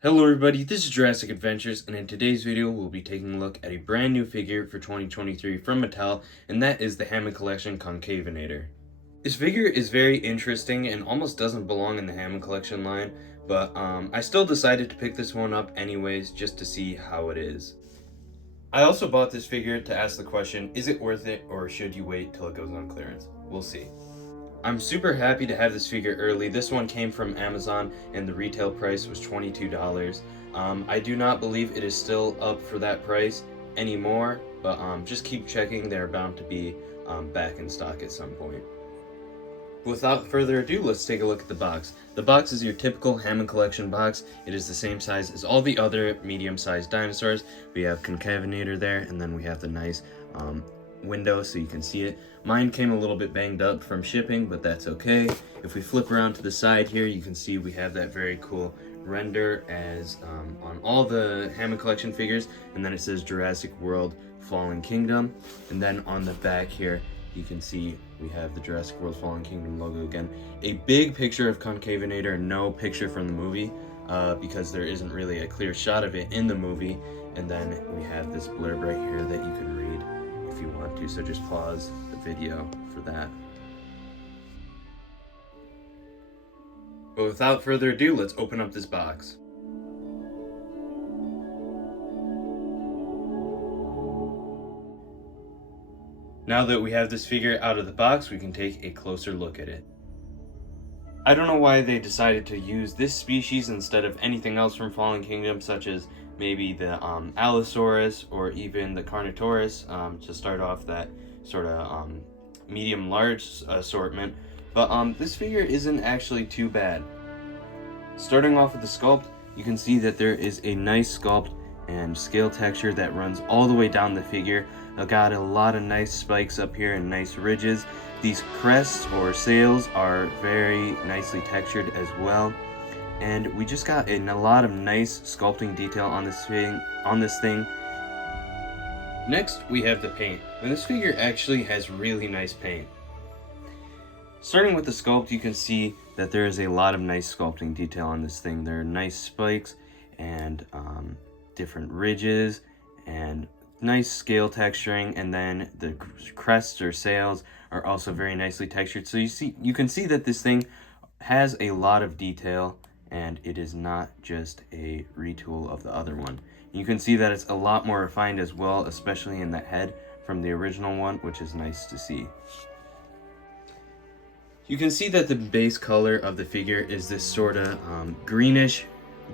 Hello everybody, this is Jurassic Adventures, and in today's video we'll be taking a look at a brand new figure for 2023 from Mattel, and that is the Hammond Collection Concavenator. This figure is very interesting and almost doesn't belong in the Hammond Collection line, but I still decided to pick this one up anyways just to see how it is. I also bought this figure to ask the question, is it worth it or should you wait till it goes on clearance? We'll see. I'm super happy to have this figure early. This one came from Amazon and the retail price was $22. I do not believe it is still up for that price anymore, but just keep checking. They're bound to be back in stock at some point. Without further ado, let's take a look at the box. The box is your typical Hammond Collection box. It is the same size as all the other medium-sized dinosaurs. We have Concavenator there, and then we have the nice window so you can see it. Mine came a little bit banged up from shipping, but that's okay. If we flip around to the side here, you can see we have that very cool render as on all the Hammond Collection figures, and then it says Jurassic World Fallen Kingdom, and then on the back here you can see we have the Jurassic World Fallen Kingdom logo again. A big picture of Concavenator, no picture from the movie because there isn't really a clear shot of it in the movie, and then we have this blurb right here that you can read if you want to, so just pause the video for that. But without further ado, let's open up this box. Now that we have this figure out of the box, we can take a closer look at it. I don't know why they decided to use this species instead of anything else from Fallen Kingdom, such as maybe the Allosaurus or even the Carnotaurus, to start off that sort of medium-large assortment. But this figure isn't actually too bad. Starting off with the sculpt, you can see that there is a nice sculpt and scale texture that runs all the way down the figure. I got a lot of nice spikes up here and nice ridges. These crests or sails are very nicely textured as well. And we just got a lot of nice sculpting detail on this thing. Next, we have the paint. And this figure actually has really nice paint. Starting with the sculpt, you can see that there is a lot of nice sculpting detail on this thing. There are nice spikes and different ridges and nice scale texturing, and then the crests or sails are also very nicely textured. So you can see that this thing has a lot of detail, and it is not just a retool of the other one. You can see that it's a lot more refined as well, especially in the head from the original one, which is nice to see. You can see that the base color of the figure is this sort of greenish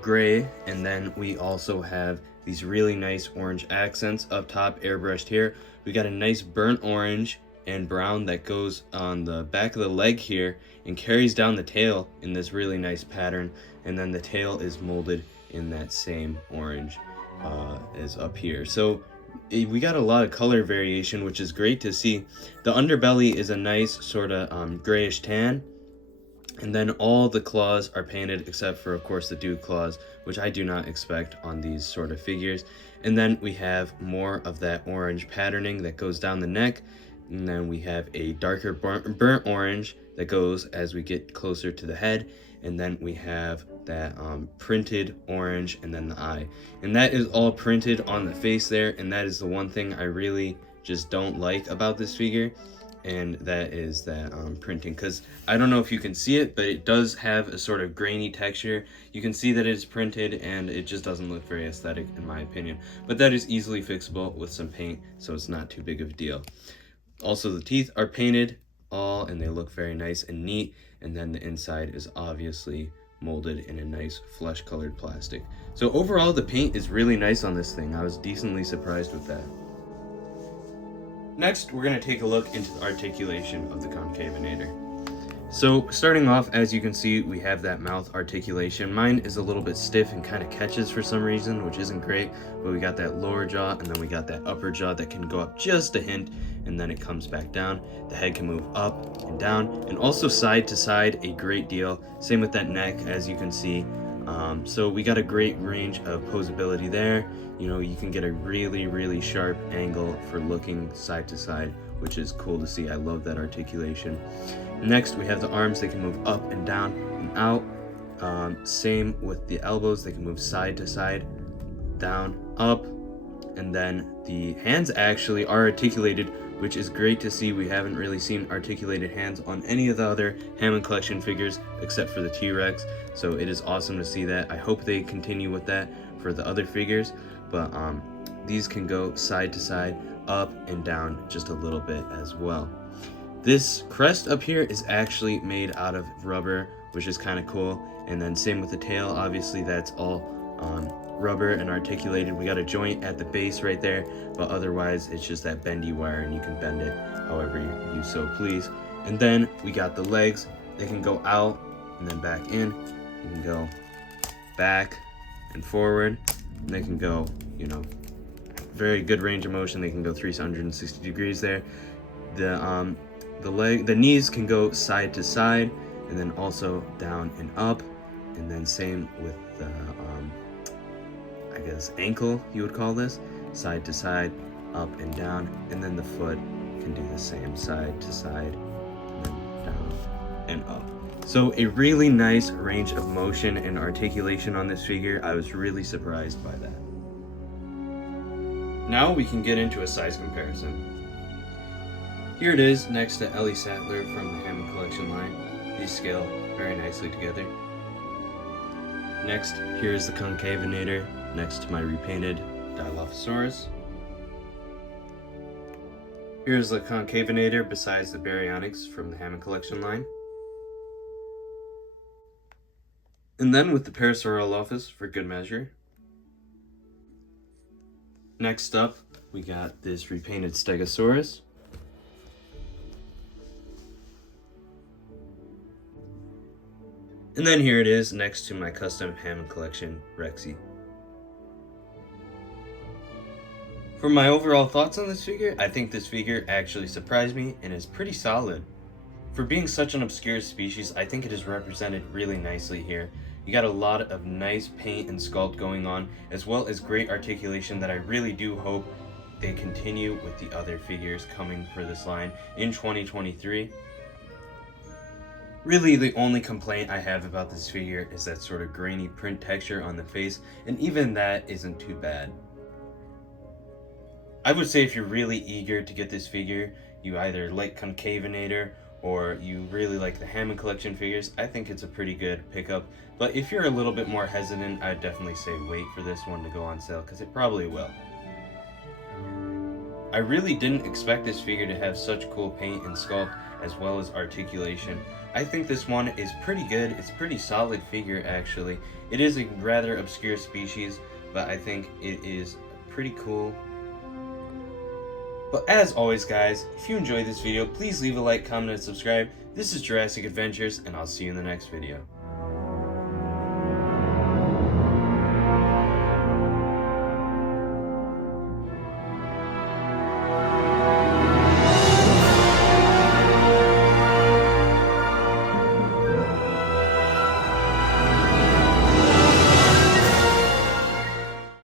gray, and then we also have these really nice orange accents up top, airbrushed here. We got a nice burnt orange and brown that goes on the back of the leg here and carries down the tail in this really nice pattern, and then the tail is molded in that same orange as up here. So we got a lot of color variation, which is great to see. The underbelly is a nice sort of grayish tan, and then all the claws are painted except for, of course, the dew claws, which I do not expect on these sort of figures. And then we have more of that orange patterning that goes down the neck, and then we have a darker burnt orange that goes as we get closer to the head, and then we have that printed orange and then the eye. And that is all printed on the face there, and that is the one thing I really just don't like about this figure, and that is that printing, because I don't know if you can see it, but it does have a sort of grainy texture. You can see that it's printed, and it just doesn't look very aesthetic in my opinion, but that is easily fixable with some paint, so it's not too big of a deal. Also, the teeth are painted all, and they look very nice and neat, and then the inside is obviously molded in a nice flesh colored plastic. So overall, the paint is really nice on this thing. I was decently surprised with that. Next, we're going to take a look into the articulation of the Concavenator. So starting off, as you can see, we have that mouth articulation. Mine is a little bit stiff and kind of catches for some reason, which isn't great, but we got that lower jaw, and then we got that upper jaw that can go up just a hint, and then it comes back down. The head can move up and down, and also side to side a great deal. Same with that neck, as you can see. So we got a great range of posability there. You know, you can get a really sharp angle for looking side to side, which is cool to see. I love that articulation. Next, we have the arms. They can move up and down and out. Same with the elbows, they can move side to side, down, up, and then the hands actually are articulated, which is great to see. We haven't really seen articulated hands on any of the other Hammond Collection figures except for the T-Rex, so it is awesome to see that. I hope they continue with that for the other figures, but these can go side to side, up and down just a little bit as well. This crest up here is actually made out of rubber, which is kind of cool, and then same with the tail. Obviously that's all rubber and articulated. We got a joint at the base right there, but otherwise it's just that bendy wire, and you can bend it however you so please. And then we got the legs. They can go out and then back in. You can go back and forward, and they can go, you know, very good range of motion. They can go 360 degrees there. The knees can go side to side, and then also down and up, and then same with the I guess ankle, you would call this, side to side, up and down, and then the foot can do the same, side to side, and then down and up. So a really nice range of motion and articulation on this figure. I was really surprised by that. Now we can get into a size comparison. Here it is next to Ellie Sattler from the Hammond Collection line. These scale very nicely together. Next, here's the Concavenator next to my repainted Dilophosaurus. Here's the Concavenator besides the Baryonyx from the Hammond Collection line. And then with the Parasaurolophus for good measure. Next up, we got this repainted Stegosaurus. And then here it is next to my custom Hammond Collection Rexy. For my overall thoughts on this figure, I think this figure actually surprised me and is pretty solid. For being such an obscure species, I think it is represented really nicely here. You got a lot of nice paint and sculpt going on, as well as great articulation that I really do hope they continue with the other figures coming for this line in 2023. Really, the only complaint I have about this figure is that sort of grainy print texture on the face, and even that isn't too bad. I would say if you're really eager to get this figure, you either like Concavenator or you really like the Hammond Collection figures, I think it's a pretty good pickup. But if you're a little bit more hesitant, I'd definitely say wait for this one to go on sale, because it probably will. I really didn't expect this figure to have such cool paint and sculpt as well as articulation. I think this one is pretty good. It's a pretty solid figure actually. It is a rather obscure species, but I think it is pretty cool. But as always guys, if you enjoyed this video, please leave a like, comment, and subscribe. This is Jurassic Adventures, and I'll see you in the next video.